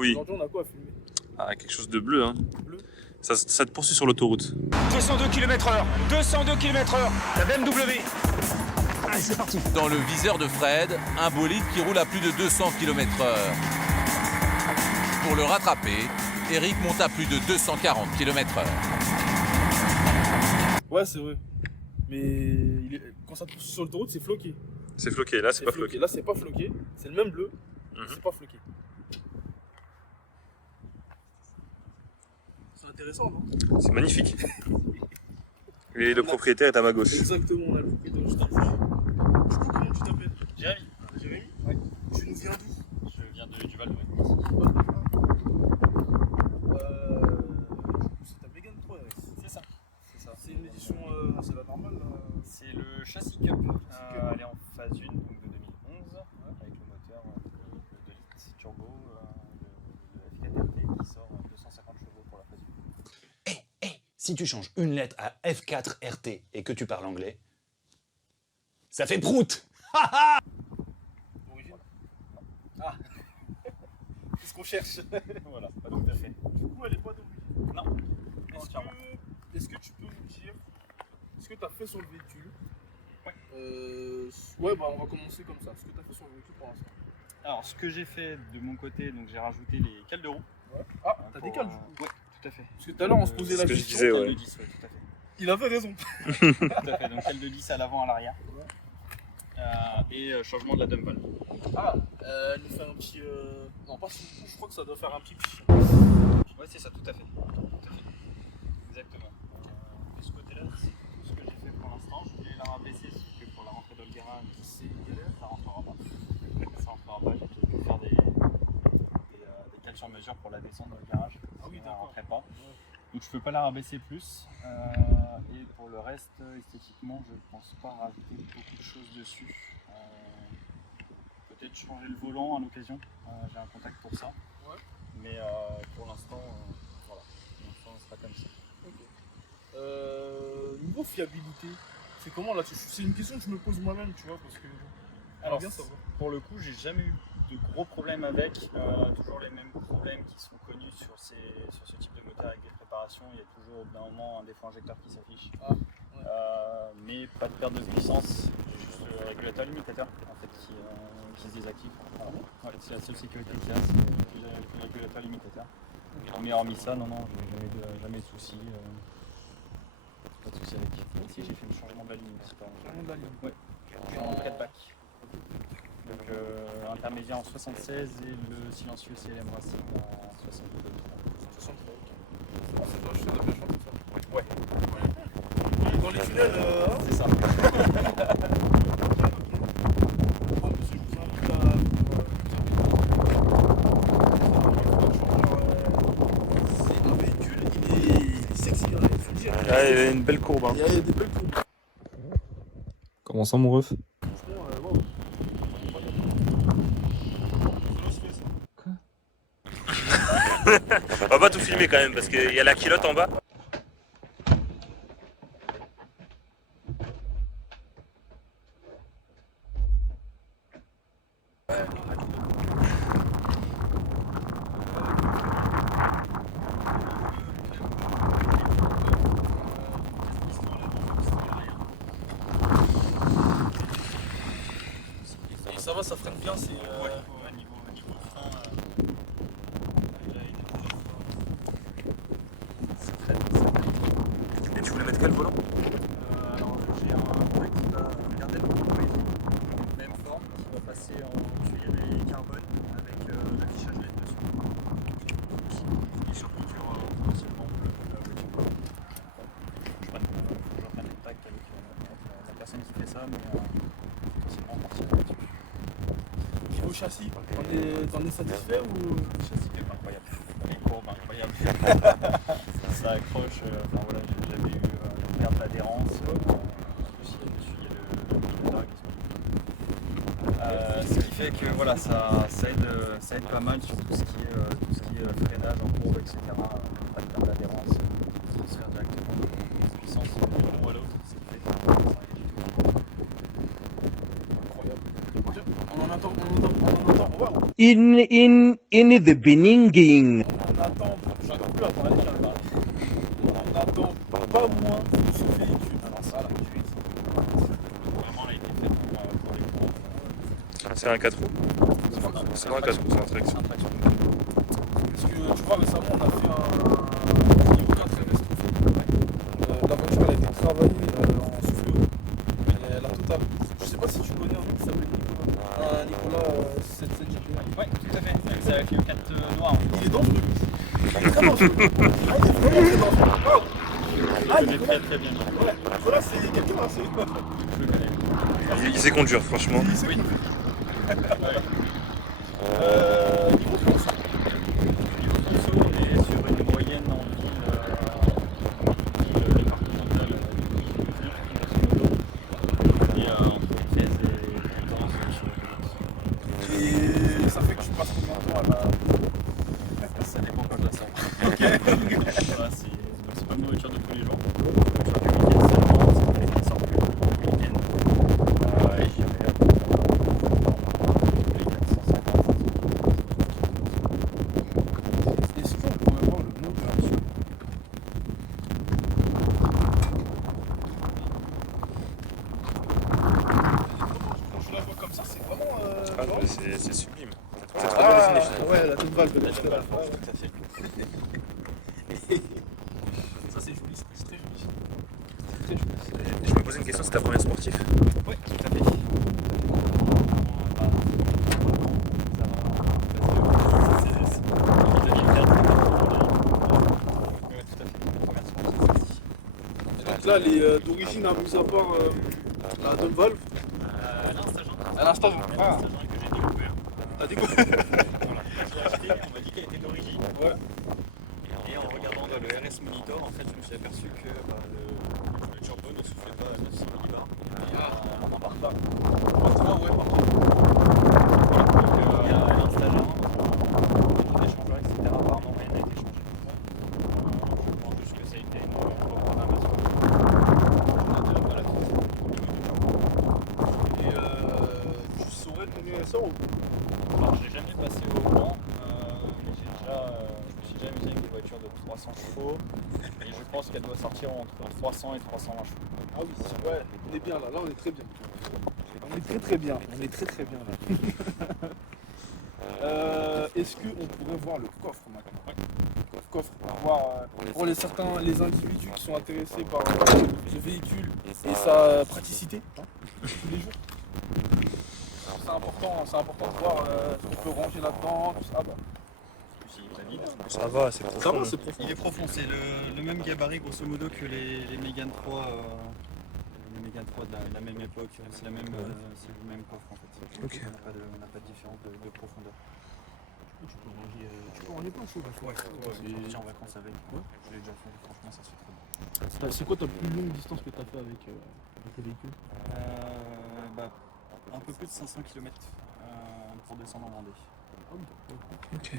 Oui. Aujourd'hui, on a quoi à filmer? Ah, quelque chose de bleu, hein. Bleu. Ça te poursuit sur l'autoroute. 202 km/h, 202 km/h, la BMW. Allez, c'est parti. Dans le viseur de Fred, un bolide qui roule à plus de 200 km/h. Pour le rattraper, Eric monte à plus de 240 km/h. Ouais, c'est vrai. Mais quand ça te poursuit sur l'autoroute, c'est floqué. C'est floqué, là c'est pas floqué. Là, c'est pas floqué. C'est le même bleu, c'est pas floqué. C'est intéressant, non? C'est magnifique. Et le propriétaire est à ma gauche. Exactement, on a le propriétaire juste en face. Du coup, comment tu t'appelles? Jérémy. Jérémy? Ouais. Tu nous viens d'où? Je viens du Val de Ré. Du coup, c'est ta Mégane 3RS. C'est ça. C'est une édition, c'est la normale là. C'est le châssis Cup. Elle est en phase 1 donc de 2011 avec le moteur le 2 litres turbo, le F4 RT qui sort 250 chevaux pour la phase 1. Si tu changes une lettre à F4 RT et que tu parles anglais, ça fait prout. D'origine. Ah. C'est ce qu'on cherche. Voilà, pas tout à fait. Du coup, elle est pas d'origine. Non. Est-ce que tu peux nous dire ce que tu as fait sur le véhicule? Ouais. Ouais, bah on va commencer comme ça. Ce que tu as fait sur le véhicule pour l'instant. Alors, ce que j'ai fait de mon côté, donc j'ai rajouté les cales de roue. Ouais. Ah, t'as des cales du coup. Ouais, tout à fait. Parce que tout à l'heure on se posait la que je question. disais, Cales ouais. de 10, ouais, tout à fait. Il avait raison. Tout à fait, donc cales de 10 à l'avant, à l'arrière. Et changement de la dump valve. Ah, elle nous fait un petit. Non, pas sous je crois que ça doit faire un petit. Ouais, c'est ça, tout à fait. Exactement. De ce côté-là, c'est tout ce que j'ai fait pour l'instant. Je voulais la rabaisser, sauf que pour la rentrée dans le garage, c'est galère, ça rentrera pas. Ça rentrera pas, j'ai pu faire des cales sur mesure pour la descendre dans le garage. Ah oui, Ça d'accord. rentrait pas. Donc je peux pas la rabaisser plus. Et pour le reste, esthétiquement, je pense pas rajouter beaucoup de choses dessus. Peut-être changer le volant à l'occasion. J'ai un contact pour ça. Ouais. Mais pour l'instant, voilà. Pour l'instant, ce sera comme ça. Ok. Niveau fiabilité, c'est comment là? C'est une question que je me pose moi-même, tu vois, parce que. Alors, bien savoir. pour le coup, j'ai jamais eu de gros problèmes avec. Toujours les mêmes problèmes qui sont connus sur ce type de moteur avec des préparations. Il y a toujours d'un moment un défaut injecteur qui s'affiche. Ah, ouais. Mais pas de perte de puissance, juste le régulateur limitateur en fait, qui se désactive. Voilà. Ouais, c'est la seule sécurité qu'il y a, c'est le régulateur limitateur. Mais hormis ça, non, j'ai jamais de soucis. Pas de soucis avec. Si j'ai fait le changement de la ligne aussi. Changement de la ligne. Ouais. Je suis en 4 bacs. Donc intermédiaire en 76 et le silencieux CLM Racing en 62. 63. C'est bon, c'est je fais de choix comme ça. Ouais. Dans les tunnels, C'est ça. Ah, monsieur, je vous invite à. C'est un véhicule, il est sexy, hein, il faut le dire. Ah, il y a une belle courbe. Hein. Il y a des belles courbes. Comment ça, mon ref? Franchement, waouh. On va pas tout filmer quand même parce qu'il y a la culotte en bas. Et ça va, ça freine bien, c'est. Niveau frein, Et tu voulais mettre quel volant? alors j'ai un pack qui va garder le Poésie, même forme, qui va passer en cuir et carbone avec l'affichage LED dessus. Et sur piqûre potentiellement bleu de la voiture. Je reprenne le pack avec la personne qui fait ça, mais potentiellement partir là-dessus. Niveau châssis, t'en es satisfait ou. Le châssis est incroyable. Les courbes incroyables. Ça accroche, enfin voilà, j'ai jamais eu de perte d'adhérence. Aussi dessus il y a le moteur qui ce qui fait que voilà, ça aide pas mal sur tout ce qui est freinage en courbe, etc. Pas de perte d'adhérence, transfert directement de puissance d'un bout à l'autre, c'est fait. Incroyable. On en entend. Waouh! in the beginning. On attend, j'arrive plus à parler, j'arrive à on attend pas moins de ce véhicule. Voilà, Vraiment, elle a été faite pour les gros. C'est un 4 roues. C'est pas un 4 roues, c'est un traction. parce que tu vois, récemment, on a fait un niveau 4 RS. La voiture, elle a été travaillée en souffle. La totale. Je sais pas si tu connais un mec qui s'appelle Nicolas. Nicolas, c'est Nicolas. Ouais, tout à fait. C'est avec le 4 noir. Il est dangereux. Il est très dangereux. Ah, il est vraiment très dangereux. Ah, Nicolas, très bien. ouais, Nicolas, c'est quelqu'un, c'est. Il sait conduire, franchement. Il sait Oui. Niveau Fonso. Niveau Fonso, on est sur une moyenne en ville départementale et entre 16 et 14 sur les Et ça fait que tu passes combien de temps à la. ça dépend pas de la sorte. Voilà, c'est pas une nourriture de tous les jours. La voiture du week-end seulement, c'est pour les sorties le week-end. Et j'y vais à les 450. Est-ce qu'on pourrait voir le nom de la voiture? Quand je la vois comme ça, c'est vraiment. Ah, ouais, c'est sublime. C'est trop Ah, bien fini. ouais, la tête valve de Tout à là. fait. Ça, c'est joli, c'est très joli. C'est très joli. Je me posais une question, c'est ta première sportive? Oui, tout à fait. Donc là, elle est d'origine, à mis à part la Don Valve. À l'instage. Ah, t'as découvert. On m'a dit qu'elle était d'origine. Ouais. Et en regardant le RS Monitor, en fait, je me suis aperçu que le turbo ne soufflait pas à 900 millibars. Et on embarque pas. Ah, ouais, par contre. Donc, il y a l'installeur, l'échangeur, etc. Apparemment, rien n'a été changé. Je pense juste que ça a été une reprogrammation. Et tu saurais combien ça ou Alors, je l'ai jamais passé au vent, mais je me suis déjà amusé avec des voitures de 300 chevaux, et je pense qu'elle doit sortir entre 300 et 320 chevaux. Ah oui, ouais, on est bien là, on est très bien. On est très bien, on est très bien là. Est-ce qu'on pourrait voir le coffre maintenant? Le coffre, pour voir pour les individus qui sont intéressés par ce véhicule et sa praticité tous les jours. C'est important de voir ce qu'on peut ranger là-dedans, tout ça. Ah bah. Ça va, c'est Ça profond. va, c'est profond. Il est profond, c'est le même gabarit grosso modo que les Mégane 3, les Mégane 3 de la même époque, c'est le même coffre en fait. Ok. On n'a pas de différence de profondeur. Tu peux ranger plein de choses. Ouais, c'est partir en vacances avec. Je l'ai déjà fait, franchement ça se fait très bien. C'est quoi ta plus longue distance que tu as fait avec le véhicule? Un peu plus de 500 km pour descendre en Vendée. Ok.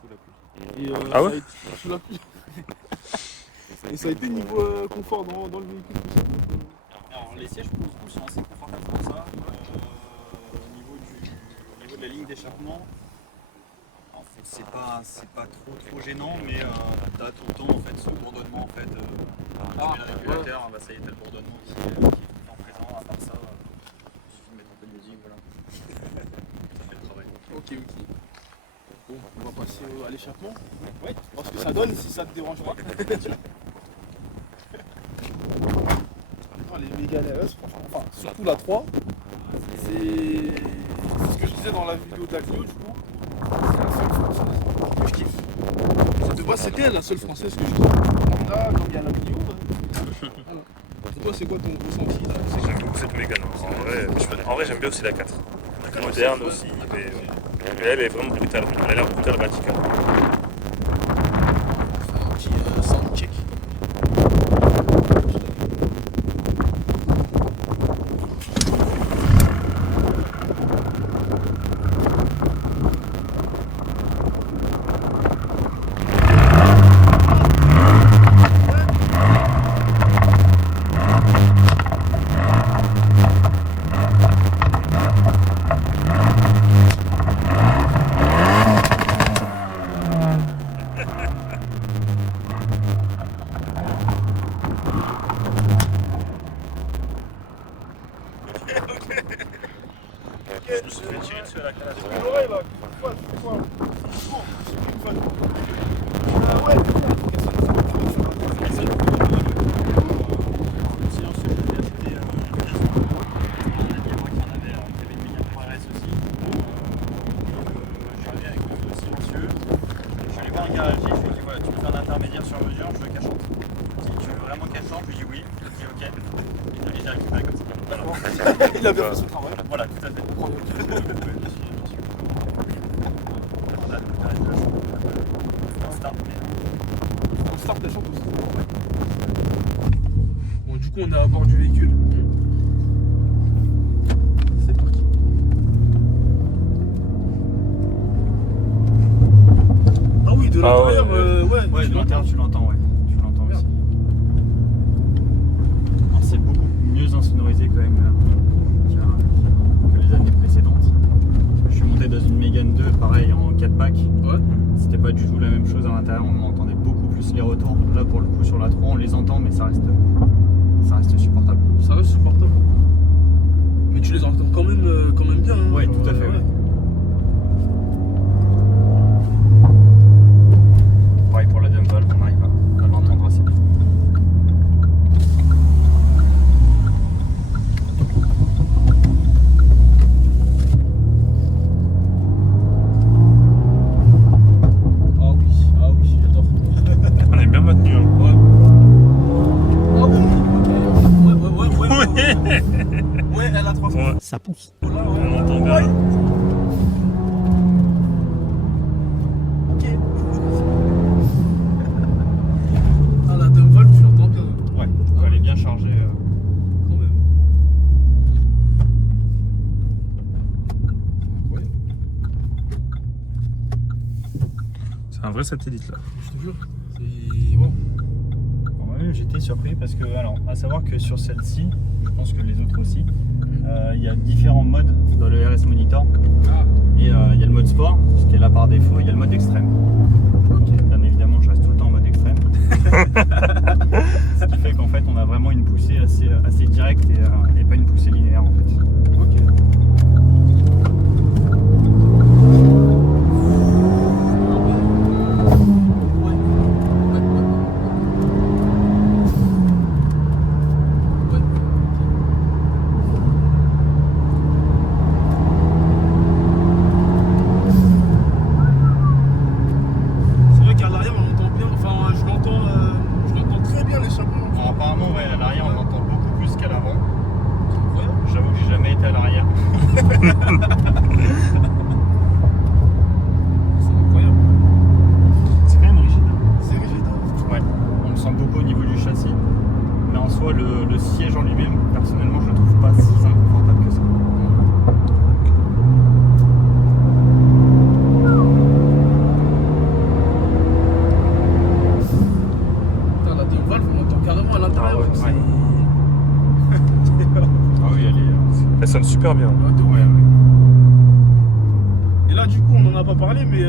Sous la pluie. Et, Ah ouais, ça a été, sous la pluie. Et ça a été niveau confort dans le véhicule, tout ça. Alors les sièges pour le coup sont assez confortables pour ça. Au niveau de la ligne d'échappement, en fait c'est pas trop gênant, mais t'as tout le temps en fait ce bourdonnement en fait. Tu mets le régulateur, bah, ça y est, t'as le bourdonnement qui est tout le temps présent. À part ça, il suffit de mettre un peu de musique, voilà. Ça fait le travail. Ok. Bon, on va passer à l'échappement. Oui. Voir ce que ça donne, si ça te dérange pas. Les Mégane RS, franchement, enfin surtout la 3, c'est ce que je disais dans la vidéo d'Aglio du coup. C'est la seule française que je kiffe. De base c'était la seule française que je kiffe. Là, comme il y a la Clio, voilà. Et toi c'est quoi ton ressenti là? J'aime beaucoup cette Mégane. En vrai, j'aime bien aussi la 4. Moderne aussi, mais elle est vraiment brutale. Elle a l'air brutale, radicale. Un petit soundcheck. me suis fait tirer dessus à la canne. L'oreille là, une fois, c'est quoi? Une fois. Ah ouais, Sinon, ce que je voulais acheter, un ami à moi qui en avait une Mégane 3RS aussi. Je suis arrivé avec le feu silencieux. Je suis allé voir un garagier, je lui ai dit voilà, tu peux faire un intermédiaire sur mesure, je veux qu'elle chante. Si tu veux vraiment qu'elle chante, je lui ai dit oui, il dit ok. Et j'ai récupéré comme ça. il a bien fait son travail. Voilà, tout à fait. Oui, bien sûr. On a le garage de la chambre. C'est un start, mais. On start la chambre aussi. Bon, du coup, on est à bord du véhicule. C'est parti. Ah oui, de l'intérieur, Ouais, de l'intérieur, tu l'entends, ouais. Tu l'entends aussi. Alors, c'est beaucoup mieux insonorisé quand même que les années précédentes. Je suis monté dans une Mégane 2, pareil, en 4 packs. Ouais. C'était pas du tout la même chose à l'intérieur, on entendait beaucoup plus les retours. Là, pour le coup, sur la 3, on les entend, mais ça reste supportable. Ça reste supportable. Mais tu les entends quand même bien. Hein, Ouais, tout à fait, ouais. Pareil pour la Dumble, on arrive à l'entendre assez bien. Ah oui, j'adore. On est bien maintenu. Hein. Ouais. Ah oui, ouais. Ouais, elle a 3 fois. Ouais. Ça pousse. Là, ouais. On entend bien. Ok. Ah, la Dumble, tu l'entends bien. Ouais, elle est bien chargée. Quand même. Ouais, C'est un vrai satellite là. je te jure. C'est bon. Moi-même, j'étais surpris parce que, alors, à savoir que sur celle-ci, je pense que les autres aussi, il y a différents modes dans le RS Monitor. Ah, Et il y a le mode sport, ce qui est là par défaut, il y a le mode extrême. Bien évidemment, je reste tout le temps en mode extrême. Ce qui fait qu'en fait, on a vraiment une poussée assez directe et pas une poussée linéaire en fait. ok. C'est vrai qu'à l'arrière on entend bien, enfin je l'entends très bien l'échappement. Alors, apparemment, ouais, à l'arrière, on l'entend beaucoup plus qu'à l'avant. C'est incroyable. J'avoue que j'ai jamais été à l'arrière. C'est incroyable. C'est quand même rigide. C'est rigide. Hein. Ouais, on le sent beaucoup au niveau du châssis. Mais en soi, le siège en lui-même, personnellement, je le trouve pas si inconfortable que ça. Putain, la Dumble, on l'entend carrément à l'intérieur. Ah ouais, C'est- ouais. Ah oui, elle est. Elle sonne super bien. Ouais, de ouf. Ouais, Et là, du coup, on en a pas parlé, mais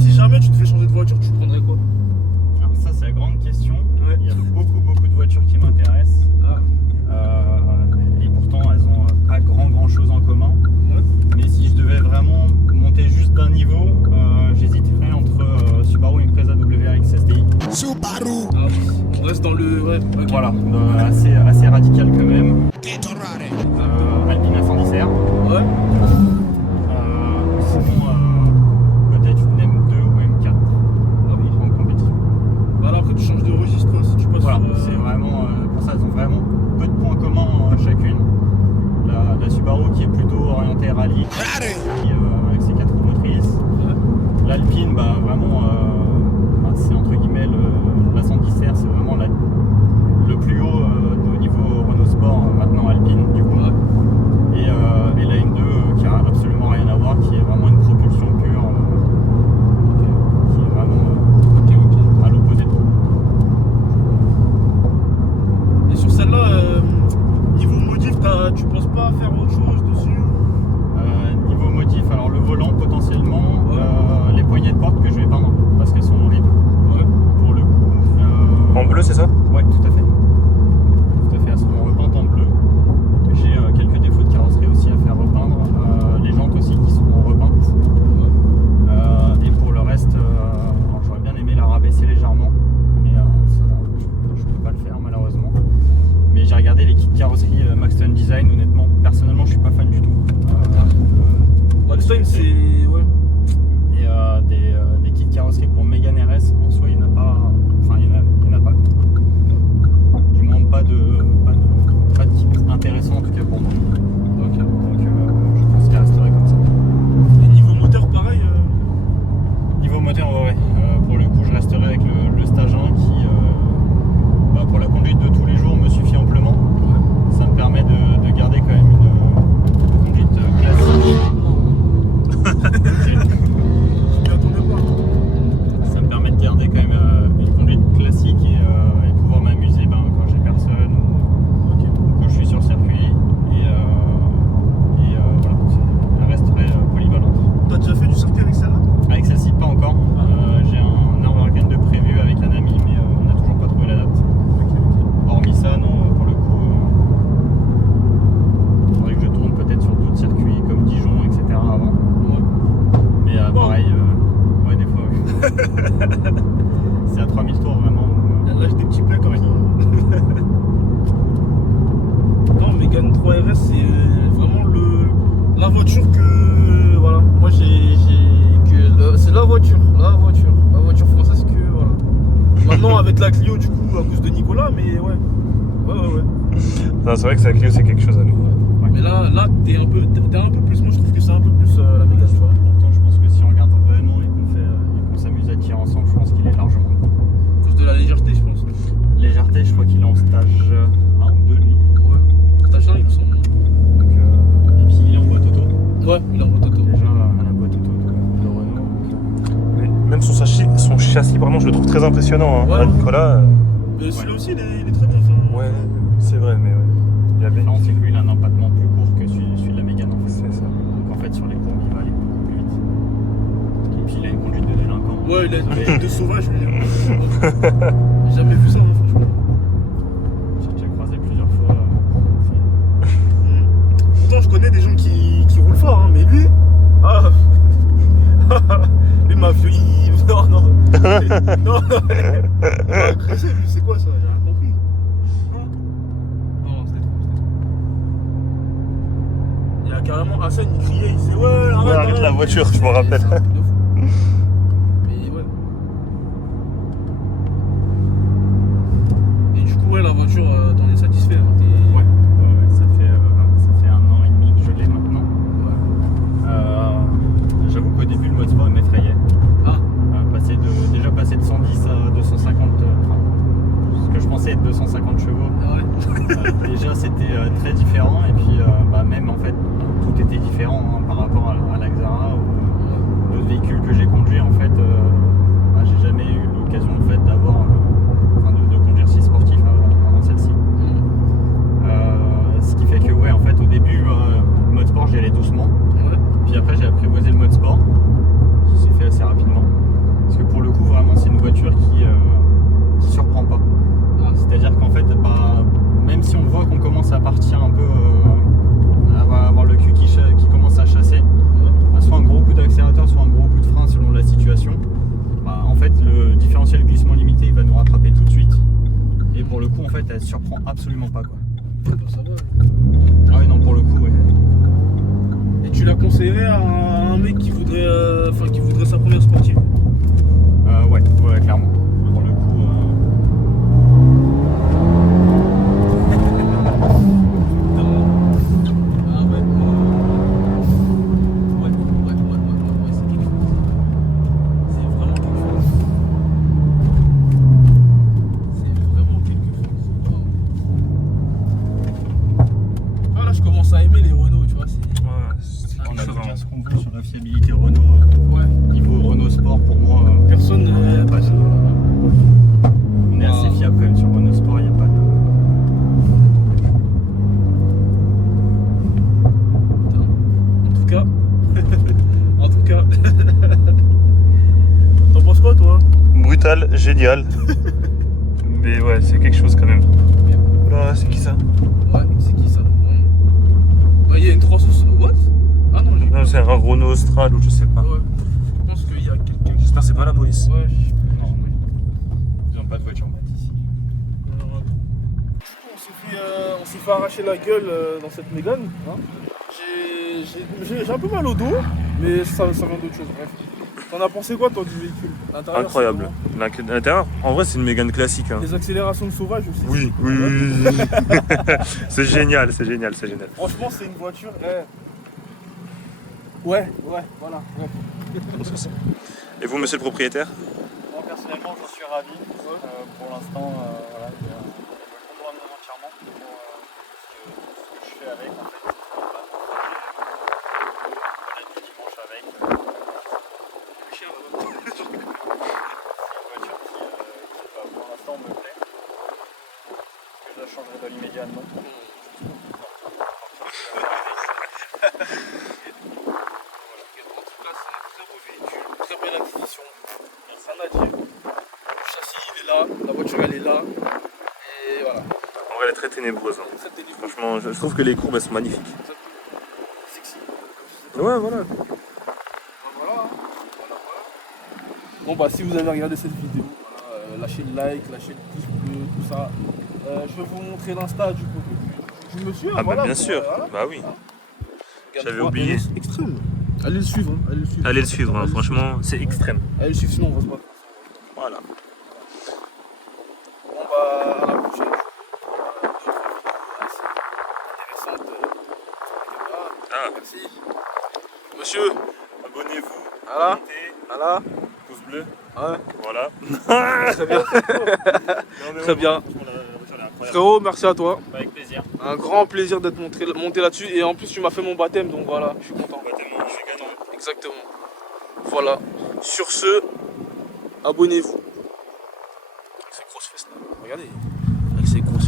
si jamais tu te fais changer de voiture, tu prendrais quoi? Alors ça, c'est la grande question. Ouais. Il y a beaucoup de voitures qui m'intéressent. Ah, Et pourtant, elles ont pas grand chose en commun. ouais. Mais si je devais vraiment monter juste d'un niveau, j'hésiterais entre Subaru Impreza WRX STI. Ah, on reste dans le. Ouais, ok. Voilà, assez radical quand même. Alpine A110R. Ouais. Sinon, peut-être une M2 ou M4 Ah oui. en compétition. Bah alors après, tu changes de registre si tu passes Voilà, sur. c'est vraiment, pour ça, elles ont vraiment peu de points communs chacune. La Subaru qui est plutôt orientée rallye, avec ses 4 roues motrices. Ouais. L'Alpine, bah vraiment, c'est entre guillemets la 110R, c'est vraiment le plus haut au niveau Renault Sport, maintenant Alpine du coup. Ouais. Et la M2 qui a absolument rien à voir, qui est vraiment une propulsion pure, qui est vraiment Ok. à l'opposé de tout. Et sur celle-là, niveau modif, tu penses pas faire autre chose dessus? Niveau modif, alors le volant potentiellement, Ouais. les poignées de porte que je vais peindre parce qu'elles sont horribles Ouais. pour le coup. En bleu, c'est ça? Ouais, tout à fait. Tout à fait, elles seront repeintes en bleu. J'ai quelques défauts de carrosserie aussi à faire repeindre. j'ai regardé les kits carrosserie Maxton Design, honnêtement, personnellement je suis pas fan du tout. Maxton c'est... ouais. Et des kits carrosserie pour Mégane RS, en soi il n'y en a pas, enfin il y en a pas quoi. Du moins pas de kit intéressant en tout cas pour moi. Donc je pense qu'elle resterait comme ça. Et niveau moteur pareil Niveau moteur, ouais. Pour le coup, je resterai avec le Stage 1 qui, pour la conduite de tous les jours, me suffit amplement. Ça me permet de garder quand même une conduite classique. Je m'y attendais pas. Ça me permet de garder quand même une conduite classique et pouvoir m'amuser quand j'ai personne ou quand je suis sur circuit. Et voilà, elle resterait polyvalente. T'as déjà fait du circuit avec celle-là? Avec celle-ci, pas encore. J'ai un Nürburgring de prévu avec un ami, mais on n'a toujours pas trouvé la date. Hormis ça, non, pour le coup, il faudrait que je tourne peut-être sur d'autres circuits comme Dijon, etc. avant. Mais pareil, ouais, des fois, oui. C'est à 3000 tours vraiment. Elle lâche des petits plats comme ça. Non, Mégane 3 RS, c'est vraiment la voiture que. Voilà, moi c'est la voiture française que. Voilà. Maintenant, avec la Clio, du coup, à cause de Nicolas, mais ouais. Ouais. Non, c'est vrai que sa Clio, c'est quelque chose à nous. Mais là t'es un peu plus. Moi, je trouve que c'est un peu plus la Mégane, tu vois. Pourtant, je pense que si on regarde vraiment et qu'on s'amuse à tirer ensemble, je pense qu'il est largement. À cause de la légèreté, je pense. Légèreté, je crois qu'il est en stage 1 ou 2 lui. Ouais. Stage 1, il me semble. Donc, et puis il est en boîte auto. Ouais, il est en boîte auto. Déjà, la boîte auto de Renault. Même son châssis, pardon, je le trouve très impressionnant. Hein. Ouais. Là, Nicolas. Mais celui-là aussi, il est très bien. Enfin, Ouais, c'est vrai, mais ouais. Il La avait. différence, c'est que lui, il a un empattement plus court que celui de la Mégane en fait. C'est ça. Donc en fait, sur les courbes, il va aller beaucoup plus vite. Et puis il a une conduite de délinquant. ouais, il a une conduite de sauvage. J'ai jamais vu ça, hein, franchement. J'ai déjà croisé plusieurs fois. Pourtant, je connais des gens qui roulent fort, hein, mais lui. Ah. Lui m'a vu. Non. Non. Il m'a agressé, lui, c'est quoi ça? J'ai rien compris. Non, c'était trop. Il y a carrément Hassan, il criait, il disait ouais, arrête la voiture, je me rappelle. C'est un truc de fou. Mais ouais. Et du coup, ouais, la voiture, t'en es satisfait, hein, Ouais, ça fait 1 an et demi que je l'ai maintenant. J'avoue qu'au début, le mode sport m'effrayait. Déjà passer de 110 à 250, ce que je pensais être 250 chevaux. Ouais. Déjà c'était très différent et puis même en fait tout était différent hein, par rapport à la Xara ou d'autres véhicules que j'ai conduits en fait. J'ai jamais eu l'occasion en fait d'avoir de conduire si sportif avant celle-ci. Ce qui fait que ouais en fait au début le mode sport j'y allais doucement. Ouais. Puis après j'ai apprivoisé le mode sport qui s'est fait assez rapidement. Parce que pour le coup vraiment c'est une voiture qui surprend pas. C'est-à-dire qu'en fait même si on voit qu'on commence à partir un peu avoir le cul qui commence à chasser, soit un gros coup d'accélérateur, soit un gros coup de frein selon la situation, en fait le différentiel glissement limité il va nous rattraper tout de suite. Et pour le coup en fait elle surprend absolument pas quoi. Ça va. Ah ouais non pour le coup ouais. Et tu la conseillerais à un mec qui voudrait sa première sportive? Ouais, clairement. Pour le coup. Ah ouais. Ouais, c'est quelque chose. C'est vraiment quelque chose. Ah là, je commence à aimer les Renault, tu vois. On a bien ce qu'on veut sur la fiabilité Renault. Ouais. Niveau Renault Sport pour moi. Personne. On est assez fiable quand même sur Renault Sport, il n'y a pas de. En tout cas. T'en penses quoi toi? Brutal, génial. Mais ouais, c'est quelque chose quand même. Oula, c'est qui ça? Ouais, c'est qui ça? Il y a une 360. What? Ah non, Non, c'est un Renault Austral ou je sais pas. Ouais. Je pense qu'il y a quelqu'un. J'espère que c'est pas la police. Ouais, Non, ils n'ont pas de voiture ici. Du coup, on s'est fait on s'est fait arracher la gueule dans cette Mégane. Hein. J'ai un peu mal au dos, mais ça vient d'autre chose. Bref. T'en as pensé quoi toi du véhicule? L'intérieur, Incroyable. c'est L'intérieur, en vrai, c'est une Mégane classique. Hein. comment? Les accélérations de sauvage aussi. Oui. C'est génial, c'est génial, c'est génial. Franchement, c'est une voiture. Ouais, voilà. Ouais. Et vous, monsieur le propriétaire? Moi personnellement j'en suis ravi. Pour l'instant, voilà, il me comprend entièrement pour ce que je fais avec en fait. Voilà, du dimanche avec. C'est une voiture qui pour l'instant me plaît. Est-ce que je la changerai dans l'immédiat? Non. En tout cas, c'est un très beau véhicule, très belle acquisition. Rien à dire. Le châssis, il est là, la voiture, elle est là. Et voilà. En vrai, elle est très ténébreuse. Hein. Très téléphone. Franchement, je trouve que les courbes, elles sont magnifiques. Sexy. Ouais, voilà. Voilà. Bon, bah, si vous avez regardé cette vidéo, voilà, lâchez le like, lâchez le pouce bleu, tout ça. Je vais vous montrer l'Insta du monsieur. Ah, voilà, bah, bien sûr. voilà. Bah oui. J'avais Regarde, oublié. Extrême. Allez le suivre. Hein. Allez le suivre, hein. Franchement, c'est extrême. Allez le suivre, sinon on va se battre. Voilà. Bon bah à la prochaine. D'autres vidéos assez intéressantes. Ah. Merci. Monsieur, Abonnez-vous. voilà. Voilà. Pouce bleu. Ouais. Voilà. Très bien. Très bien. Frérot, merci à toi. Avec plaisir. Un grand plaisir d'être monté là-dessus. Et en plus, tu m'as fait mon baptême, donc voilà, je suis content. Je suis gagnant. Exactement. Voilà. Sur ce, abonnez-vous. Avec ses grosses fesses là. Regardez. Avec ses grosses